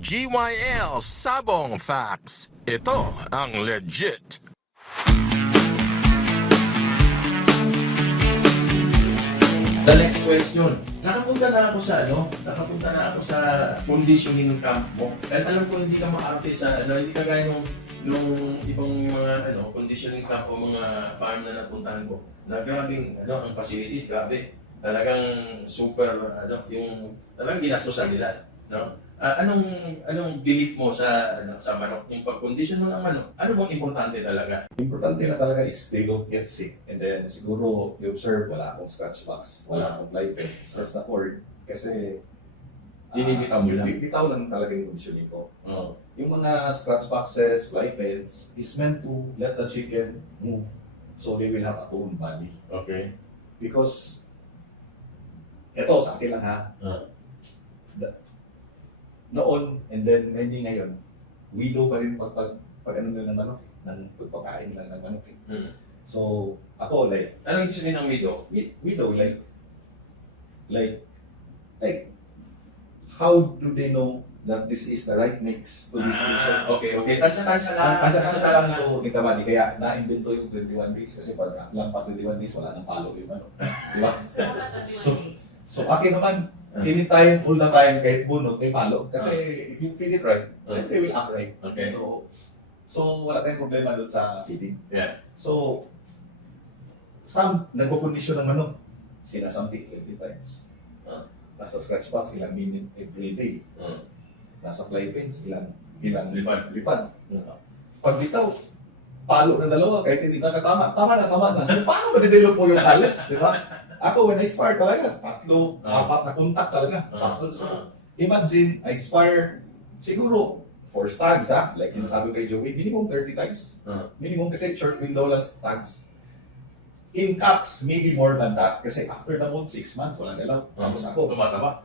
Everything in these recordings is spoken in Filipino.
GYL Sabong Facts. Ito ang legit. The next question. Nakapunta na ako sa conditioning camp mo. Dahil alam ko hindi ka maarte sa hindi ka gaya nung ibang mga conditioning camp o mga farm na napuntahan ko. Na grabing ang facilities, grabe. Talagang super yung talagang ginastosan nila, no? Anong belief mo sa manok, yung pag-condition mo ng manok? Ano bang importante talaga? Importante na talaga is they don't get sick. And then siguro you observe wala akong scratch box, wala akong fly pen, stress na cord. Kasi Binibitaw mo lang. bitaw lang talaga yung conditioning ko. Oh. Yung mga scratch boxes, fly pens is meant to let the chicken move. So they will have a toned body. Okay. Because ito sa akin lang ha. Noon and then hindi ngayon, widow pa rin pag ano ng manok, ng pagpakain lang ng manok. So ako like Anong gusto ng widow? widow like how do they know that this is the right mix to this dish? Okay. Tansya lang. Tansya lang ito nagkamali, kaya na-invento yung 21 days kasi pag lampas 21 days wala nang palo yung manok. Di ba? So akin naman, anytime, all the time, kahit bunot, may palo. Kasi if you feed it right, then they will act right. Okay. So wala tayong problema doon sa feeding. Yeah. So, some nagpo-condition ng manok, sinasampi 20 times. Nasa scratch box, ilang minute every day. Nasa fly pens, ilang lipad. Pag bitaw, palo na dalawa, kahit hindi na tama na. So, paano ma-develop po yung talent, di ba? Ako, when I spar talaga, 3, 4 na contact talaga. So, imagine, I spar, siguro, 4 stags like sinasabi kay Joey, minimum 30 times. Minimum kasi short window lang stags. In cats, maybe more than that. Kasi after the month, 6 months, walang galaw. Tapos ako, Tumataba?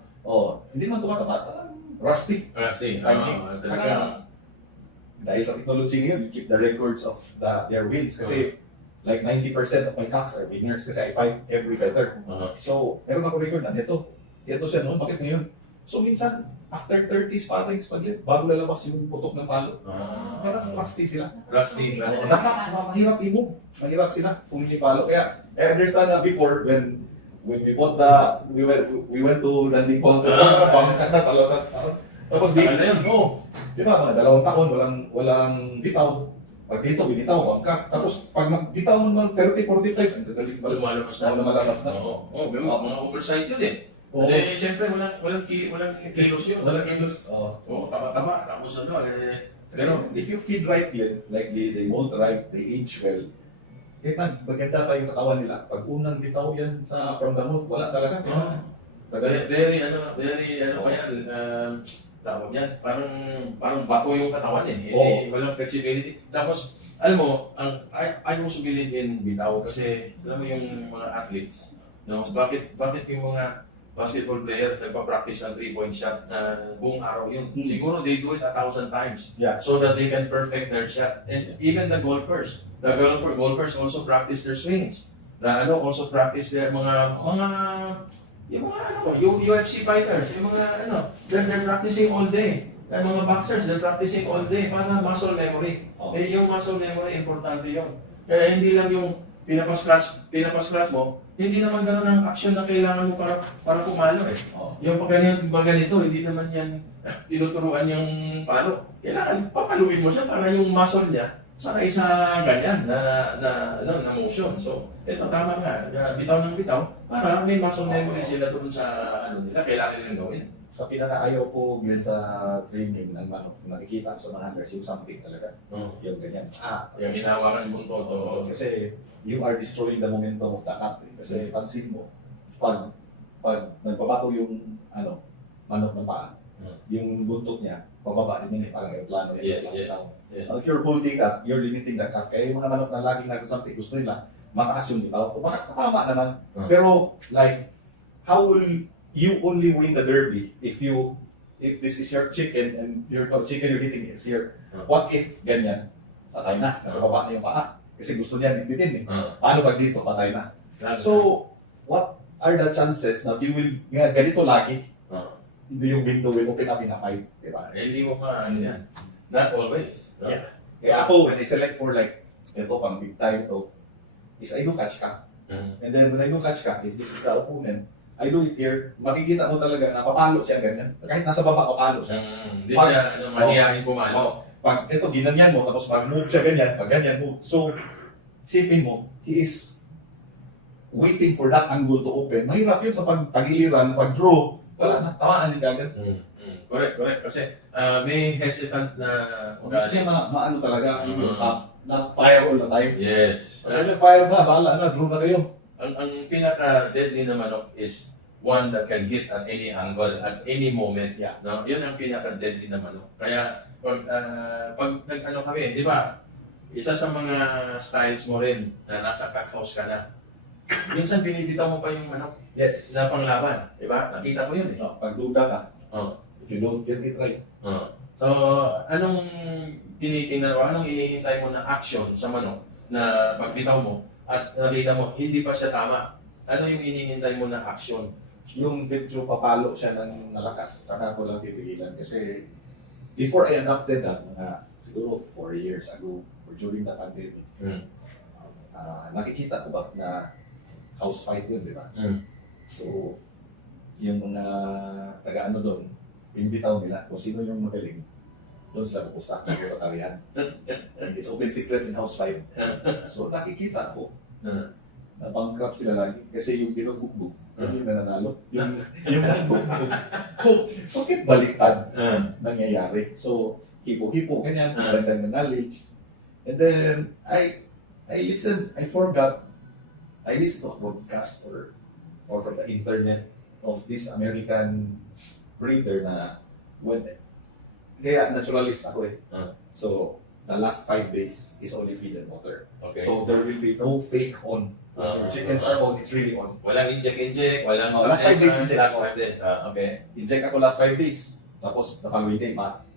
hindi man tumataba, rusty. Rusty. Talaga, dahil sa technology ngayon, you keep the records of their wins. Kasi, like 90% of my cocks are winners kasi I fight every feather. So, meron ako record na, ito siya noon, bakit ngayon? So, minsan, after 30 sparrings, bago lalabas yung putok ng palo, meron rusty sila. Rusty. Nakaks, mahirap i-move. Mahirap sila kung hindi palo. Kaya, I understand na before, when we bought we went to landing point, pangkat na, talaga. Tapos di, di ba, mga 2 taon, walang bitaw. Pag dito, binitaw, bangka. Tapos, pag nagbitaw mo ng 30, 40 times, ang gagaling ba? Lumalabas na. Lumalabas na. Mga oversize yun eh. Oo. Siyempre, walang kilos yun. Walang kilos. Taba-taba. Tapos Pero if you feed right yun, like they mold right, they age well, maganda pa yung katawan nila. Pag unang bitaw yan from the mold, wala talaga. Very tawag yan, parang bato yung katawan eh. Hindi, walang flexibility. Tapos, alam mo, I also believe in bitaw kasi, alam mo yung mga athletes, no? Bakit yung mga basketball players nagpa-practice ng 3-point shot na buong araw yun? Siguro they do it 1,000 times so that they can perfect their shot. And even the golfers also practice their swings. Also practice their yung UFC fighters, yung mga they're practicing all day. Mga boxers, they're practicing all day para muscle memory. Yung muscle memory, importante yun. Kaya hindi lang yung pinapascratch mo, hindi naman gano'n ang action na kailangan mo para pumalo eh. Yung pag ganito, hindi naman yan tinuturuan yung palo. Kailangan papaluin mo siya para yung muscle niya sanay sa ganyan na motion. So, ito tama nga, bitaw ng bitaw para may muscle memory sila doon sa nila, kailangan nilang gawin. Sa pinakaayaw ko Glenn sa training ng manok, nakikita ko sa mga hunters yung something talaga. Yung ganyan. Yung hinawakan yung buntot. Kasi you are destroying the momentum of the cat. Kasi pansin mo, pag nagpapato yung manok ng paa, yung buntot niya, pababa din yun parang aeroplano. Yes. If you're holding that, you're limiting the cat. Kaya yung mga manok na laging nagsasampi, gusto nila, mataas yung bitaw. Tama naman. Pero, like, how will you only win the derby if this is your chicken and your chicken you're hitting is here? What if ganyan? Satay na, nasa baba na yung paa. Kasi gusto niya bitbitin eh. Paano pag dito, patay na. So, what are the chances na you will ganito lagi? hindi yung window will open up in a fight, di ba? Hindi mo pa, ano yan. Not always. No? Yeah. Kaya ako, when I select for like, ito pang big time ito, is I do catch ka. And then when I do catch ka, is this is the opponent, I do it here, makikita mo talaga na papalo siya ganyan. Kahit nasa baba, papalo siya. Hindi siya ano, maniyahin pumalo. Pag ito, ginanyan mo, tapos mag-move siya ganyan, pag ganyan move. So, sipin mo, he is waiting for that angle to open. Mahirap yun sa pag-tagiliran, pag-draw. Wala na, tamaan din agad. Correct. Kasi may hesitant na Gusto niya maano talaga, yung not fire all the time. Yes. Pag fire na, bahala na, draw na kayo. Ang pinaka-deadly na manok is one that can hit at any angle, at any moment. Yeah. No? Yun ang pinaka-deadly na manok. Kaya pag nag-ano kami, di ba? Isa sa mga styles mo rin na nasa cockhouse ka na. Minsan binibitaw mo pa yung manok Yes. na panglaban. Di ba? Nakita ko yun eh. Pag duda ka, Oh. if you don't get it right, So, anong tinitingnan o anong inihintay mo na action sa manok na pagbitaw mo at nakita mo hindi pa siya tama? Ano yung inihintay mo na action? yung medyo papalo siya ng malakas, saka ko lang titigilan. Kasi before I adopted that, mga siguro 4 years ago, or during the pandemic, nakikita ko ba na house fight yun, di ba? So, yung mga taga-ano doon, imbitaw nila kung sino yung magaling, doon sila pupusta ng Rotarian. And it's open secret in house fight. So, nakikita ko na bankrupt sila lagi kasi yung binubugbog, yung nananalo. Yung bugbog, bakit baliktad nangyayari? So, hipo-hipo, ganyan, sa bandang knowledge. And then, I listened to a podcast or from the internet of this American breeder na kaya naturalist ako eh. So, the last 5 days is only feed and water. Okay. So, there will be no fake on. Your chickens are on, it's really on. Walang inject, walang Last 5 days, inject last ako. 5 days. Okay. Inject ako last 5 days. Tapos, the following day,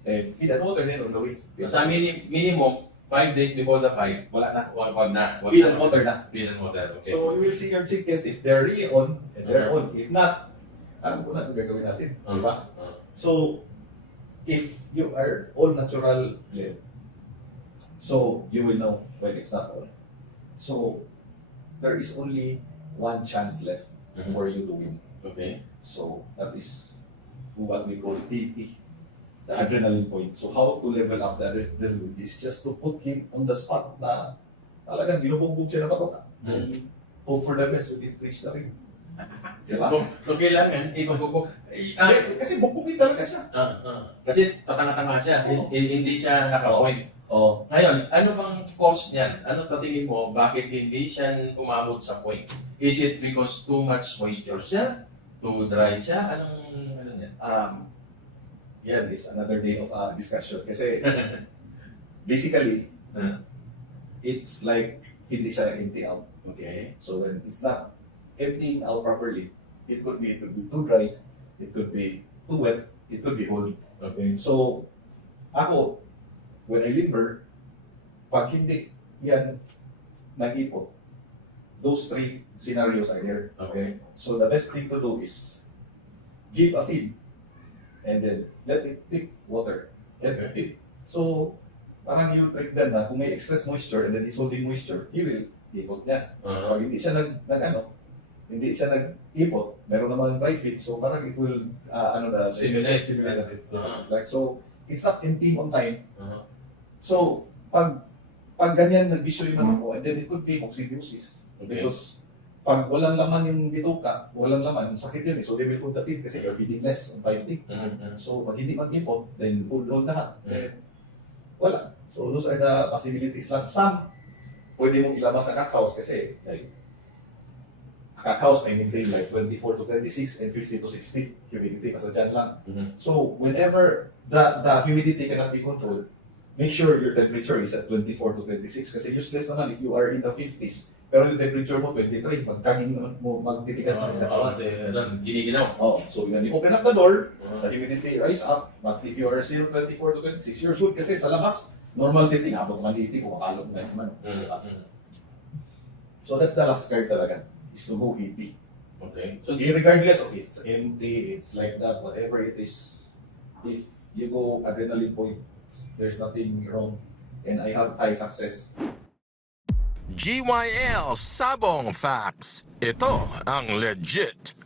and feed and water din on the way. Sa minimum, 5 days before the fight, Wala na. wag na. Feed and water na. Feed and water, okay. So, you will see your chickens if they're really on, and they're on. If not, alam ko na kung gagawin natin. Di ba? So, if you are all natural blend, so you will know when it's not on. So, there is only one chance left for you to win. Okay. So, that is what we call TP, the adrenaline point. So, how to level up the adrenaline is just to put him on the spot na talagang binubugbog siya na patok. And hope for the best within 3 na rin. Diba? So, kailangan, ipagbubog. Kasi bugbugin talaga siya. Kasi patanga-tanga siya, hindi siya naka-point. Oh. Ngayon, ano bang cause niyan? Ano sa tingin mo, bakit hindi siya umabot sa point? Is it because too much moisture siya? Too dry siya? Ano niyan? Yeah, this another day of discussion. Kasi, basically, it's like hindi siya empty out. Okay. So when it's not emptying out properly, it could be too dry, it could be too wet, it could be whole. Okay. So, ako, when I limber, pag hindi yan nag-ipot, those 3 scenarios are there. Okay. So the best thing to do is give a feed and then let it take water. Let it take. So, parang you trick them na kung may excess moisture and then it's holding moisture, he will ipot niya. Pag hindi siya hindi siya nag-ipot, meron naman dry feed, so parang it will, Stimulate. Like, so, it's not emptying on time. So, pag ganyan nag-bisyo yung manok mo, and then it could be coccidiosis. Okay. Because pag walang laman yung bituka, walang laman, sakit yun eh. So, they will hold the feed kasi you're feeding less on fighting. So, pag hindi mag-ipot, then hold na ka. Then, wala. So, those are the possibilities lang. Some, pwede mong ilabas sa cockhouse kasi, like, cockhouse may maintain like 24 to 26 and 50 to 60 humidity kasi dyan lang. So, whenever the humidity cannot be controlled, make sure your temperature is at 24 to 26 kasi useless naman if you are in the 50s. Pero yung temperature mo 23, pagkaging naman mo magtitigas ng katawan. Giniginaw. Oh, so when you open up the door, the humidity rise up. But if you are still 24 to 26, you're good kasi sa labas, normal setting, habang maliitin, kumakalog na naman. So that's the last card talaga, is to go EP. Okay. So regardless of it's empty, it's like that, whatever it is, if you go adrenaline points, there's nothing wrong. And I have high success. GYL Sabong Facts. Ito ang legit.